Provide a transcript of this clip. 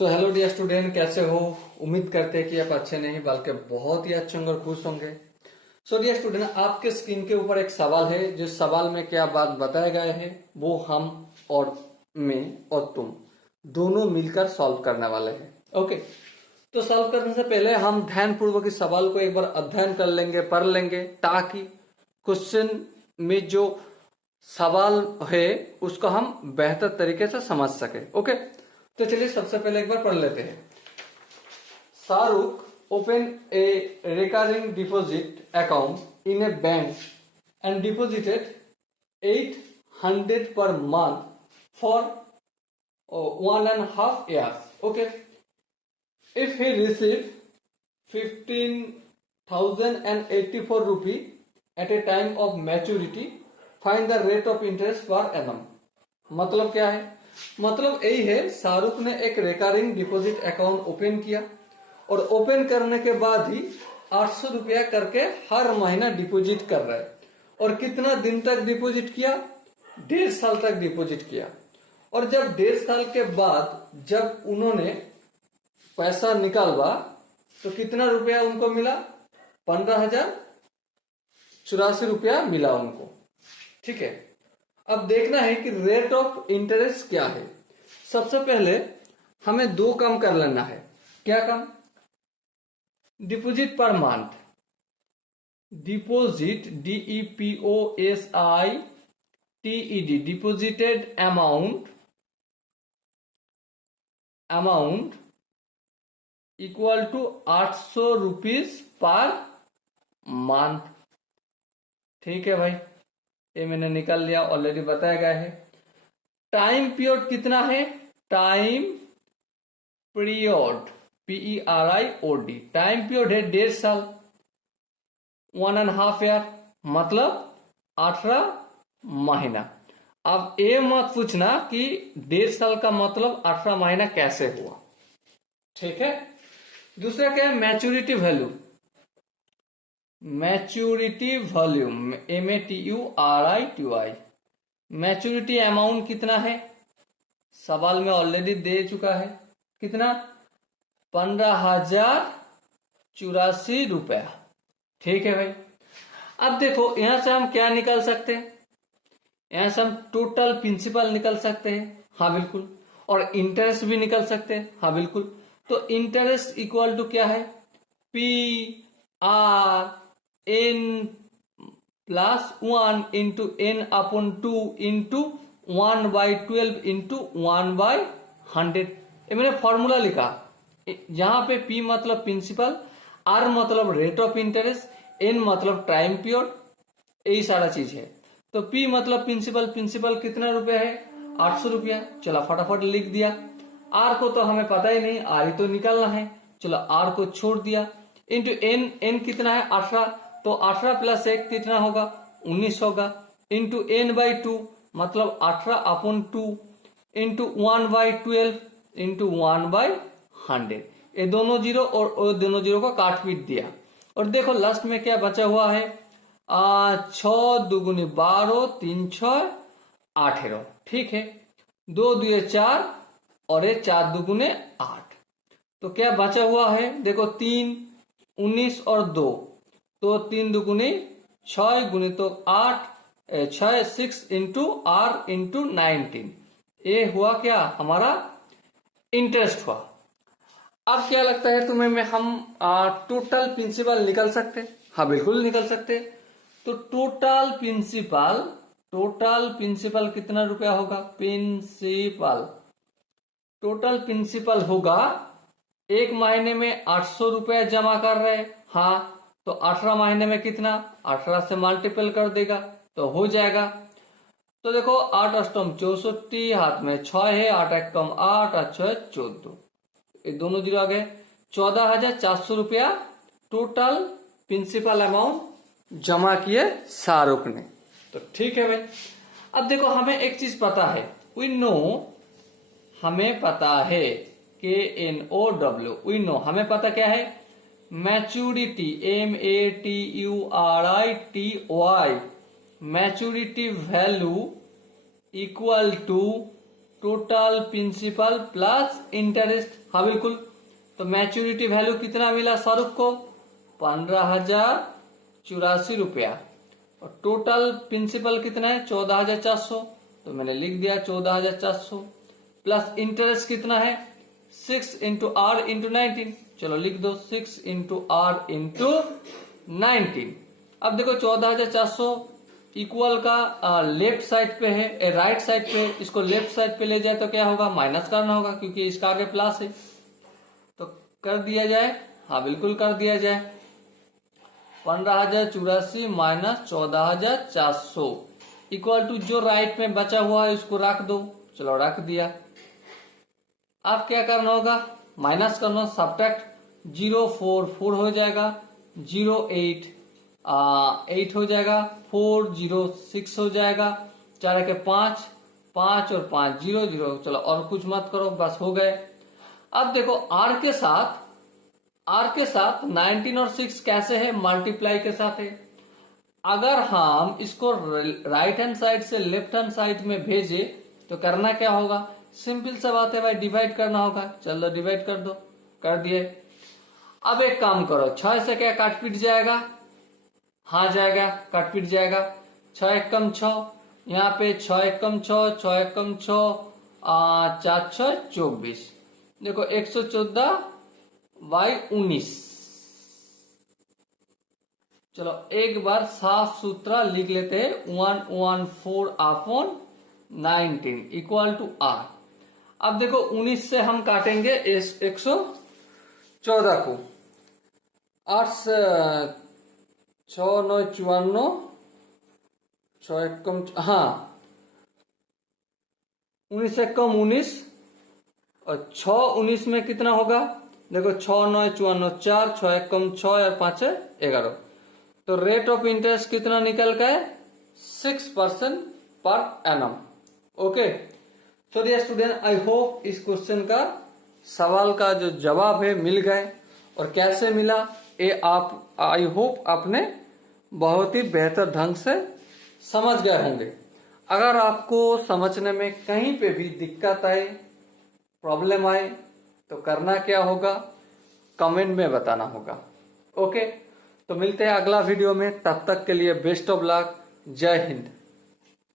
So hello dear student, कैसे हो? उम्मीद करते हैं कि आप अच्छे नहीं बल्कि बहुत ही अच्छे होंगे और खुश होंगे। सो डियर स्टूडेंट, आपके स्क्रीन के ऊपर एक सवाल है। जिस सवाल में क्या बात बताया गया है वो हम और मैं और तुम दोनों मिलकर सॉल्व करने वाले हैं। ओके, तो सॉल्व करने से पहले हम ध्यानपूर्वक इस सवाल को एक बार अध्ययन कर लेंगे, पढ़ लेंगे, ताकि क्वेश्चन में जो सवाल है उसको हम बेहतर तरीके से समझ सके। ओके, तो चलिए सबसे पहले एक बार पढ़ लेते हैं। Shahrukh open A recurring deposit account in A bank and deposited 800 per month for 1.5 years. Okay, if he received 15,084 rupee at a time of maturity, find the rate of interest per annum. मतलब क्या है? मतलब यही है, शाहरुख ने एक recurring deposit account open किया और ओपन करने के बाद ही 800 रुपया करके हर महीना डिपॉजिट कर रहा है। और कितना दिन तक डिपॉजिट किया? 1.5 साल तक डिपॉजिट किया। और जब 1.5 साल के बाद जब उन्होंने पैसा निकालवा तो कितना रुपया उनको मिला? 15,084 रुपया मिला उनको। ठीक है, अब देखना है कि रेट ऑफ इंटरेस्ट क्या है। सबसे पहले हमें दो काम कर लेना है। क्या काम? Deposit per month, deposit DEPOSITED, deposited amount equal to 800 rupees per month. ठीक है भाई, ये मैंने निकाल लिया, ऑलरेडी बताया गया है। टाइम पीरियड कितना है? Time period PERIOD, time period है 1.5 साल, 1.5 year, मतलब 18 महीना। अब ये मत पूछना कि 1.5 साल का मतलब 18 महीना कैसे हुआ। ठीक है, दूसरा क्या है? Maturity value, maturity volume MATURITY, maturity amount कितना है? सवाल में ऑलरेडी दे चुका है। कितना? 15,084 रुपया। ठीक है भाई, अब देखो यहां से हम क्या निकाल सकते हैं? यहां से हम टोटल प्रिंसिपल निकाल सकते हैं, हाँ बिल्कुल, और इंटरेस्ट भी निकाल सकते हैं, हाँ बिल्कुल। तो इंटरेस्ट इक्वल टू क्या है? PRN plus 1 into N/2 into 1/12 into 1/100। ये मैंने फॉर्मूला लिखा। जहां पे P मतलब प्रिंसिपल, R मतलब रेट ऑफ इंटरेस्ट, N मतलब टाइम पीरियड, यही सारा चीज है। तो P मतलब प्रिंसिपल, प्रिंसिपल कितना रुपया है? 800 रुपया। चलो फटाफट लिख दिया। R को तो हमें पता ही नहीं, R ही तो निकालना है। चलो R को छोड़ दिया। इंटू N कितना है? 18, तो 18 प्लस 1 कितना होगा? 19 होगा। इंटू N/2 मतलब 18/2 इंटू 1/12 इंटू 1/100। ये दोनों जीरो और दोनों जीरो को काट पीट दिया। और देखो लास्ट में क्या बचा हुआ है? 6 दूगुनी 12, 3 6 18। ठीक है, 2 2 4 और ये 4 दूगुने 8। तो क्या बचा हुआ है? देखो 3, 19 और 2, तो 3 दूगुनी 6 गुनी तो 8, 6 6 इंटू R इंटू 19। ये हुआ क्या? हमारा इंटरेस्ट हुआ। अब क्या लगता है तुम्हें, में हम टोटल प्रिंसिपल निकल सकते? हाँ बिल्कुल निकल सकते। तो टोटल प्रिंसिपल कितना रुपया होगा? टोटल प्रिंसिपल होगा, एक महीने में 800 रुपया जमा कर रहे हैं, हाँ, तो 18 महीने में कितना? 18 से मल्टीपल कर देगा तो हो जाएगा। तो देखो 8 अष्टम 64, हाथ में 6 है, 8 एक कम 8 और 6 14, ये दोनों जीरो आ गए। 14,400 रुपया टोटल प्रिंसिपल अमाउंट जमा किए शाहरुख ने। तो ठीक है भाई, अब देखो हमें एक चीज पता है, वी नो, हमें पता है KNOW, वी नो, हमें पता क्या है? Maturity MATURITY, maturity value equal to total principal plus interest. हाँ बिल्कुल। तो मैच्योरिटी वैल्यू कितना मिला शाहरुख को? 15,084 रुपया। और टोटल प्रिंसिपल कितना है? 14,400। तो मैंने लिख दिया 14,400 प्लस इंटरेस्ट कितना है? 6 इंटू आर इंटू 19। चलो लिख दो 6 इंटू आर इंटू 19। अब देखो 14,400 इक्वल का लेफ्ट साइड पे है, राइट साइड पे, इसको लेफ्ट साइड पे ले जाए तो क्या होगा? माइनस करना होगा क्योंकि इसका आगे प्लस है। तो कर दिया जाए। हाँ बिल्कुल कर दिया जाए। 15,084 माइनस 14,400 इक्वल टू जो राइट में बचा हुआ है उसको रख दो। चलो रख दिया। अब क्या करना होगा? माइनस करना, सब्ट्रैक्ट 0 4 4 हो जाएगा, 0 8 8 हो जाएगा, 4 0 6 हो जाएगा, 4 के 5 5 और 5 0 0। चलो और कुछ मत करो, बस हो गए। अब देखो आर के साथ 19 और 6 कैसे है? मल्टीप्लाई के साथ है। अगर हम इसको राइट हैंड साइड से लेफ्ट हैंड साइड में भेजे तो करना क्या होगा? सिंपल सा बात है भाई, डिवाइड करना होगा। चलो डिवाइड कर दो। कर दिए। अब एक काम करो, 6 से क्या काट पीट जाएगा? हाँ जाएगा, काट पीट जाएगा। 6 एकम 6, यहाँ पे 6 एकम 6, 6 एकम 6, 4 6 24। देखो 114/19। चलो एक बार साफ सुथरा लिख लेते हैं, 114/19 इक्वल टू आर। अब देखो 19 से हम काटेंगे 114 को। 8 से 6 9 54, 6 एकम, हाँ 19 से कम 19 और 6 19 में कितना होगा? देखो 6 9 54, 4 6 एकम 6 और 5 11। तो रेट ऑफ इंटरेस्ट कितना निकल गए? 6% पर एनम। ओके। तो डियर स्टूडेंट, आई होप इस क्वेश्चन का सवाल का जो जवाब है मिल गए। और कैसे मिला ये आप, आई होप आपने बहुत ही बेहतर ढंग से समझ गए होंगे। अगर आपको समझने में कहीं पे भी दिक्कत आए, प्रॉब्लम आए, तो करना क्या होगा? कमेंट में बताना होगा। ओके। तो मिलते हैं अगला वीडियो में, तब तक के लिए बेस्ट ऑफ लक। जय हिंद।